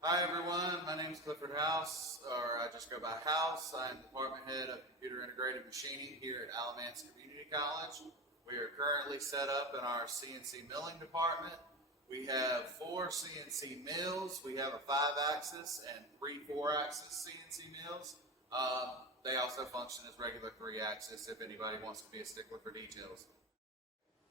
Hi everyone, my name is Clifford House, or I just go by House. I'm Department Head of Computer Integrated Machining here at Alamance Community College. We are currently set up in our CNC milling department. We have 4 CNC mills. We have a 5-axis and 3 4-axis CNC mills. They also function as regular 3-axis if anybody wants to be a stickler for details.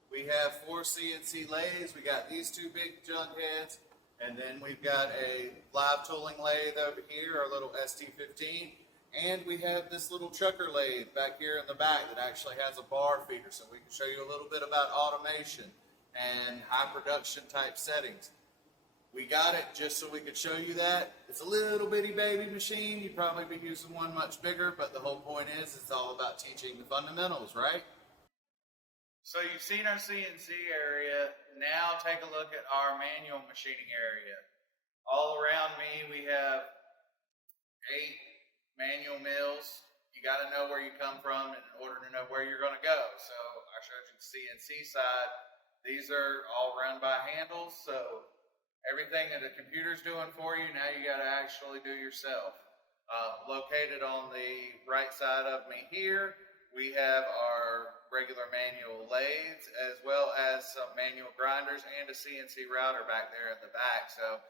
We have 4 CNC lathes. We got these 2 big junk heads. And then we've got a live tooling lathe over here, our little ST15. And we have this little chucker lathe back here in the back that actually has a bar feeder, so we can show you a little bit about automation and high production type settings. We got it just so we could show you that. It's a little bitty baby machine. You'd probably be using one much bigger, but the whole point is it's all about teaching the fundamentals, right? So you've seen our CNC area. Now take a look at our manual machining area. All around me we have 8 manual mills. You got to know where you come from in order to know where you're going to go. So I showed you the CNC side. These are all run by handles, so everything that a computer's doing for you, now you got to actually do yourself. Located on the right side of me here, we have our regular manual lathes, as well as some manual grinders and a CNC router back there in the back. So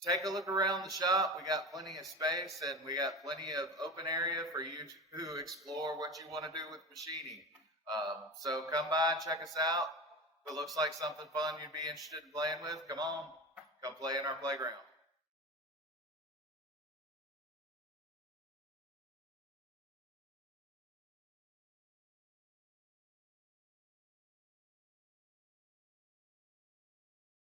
take a look around the shop. We got plenty of space and we got plenty of open area for you to explore what you want to do with machining. So come by and check us out. If it looks like something fun you'd be interested in playing with, come on, come play in our playground.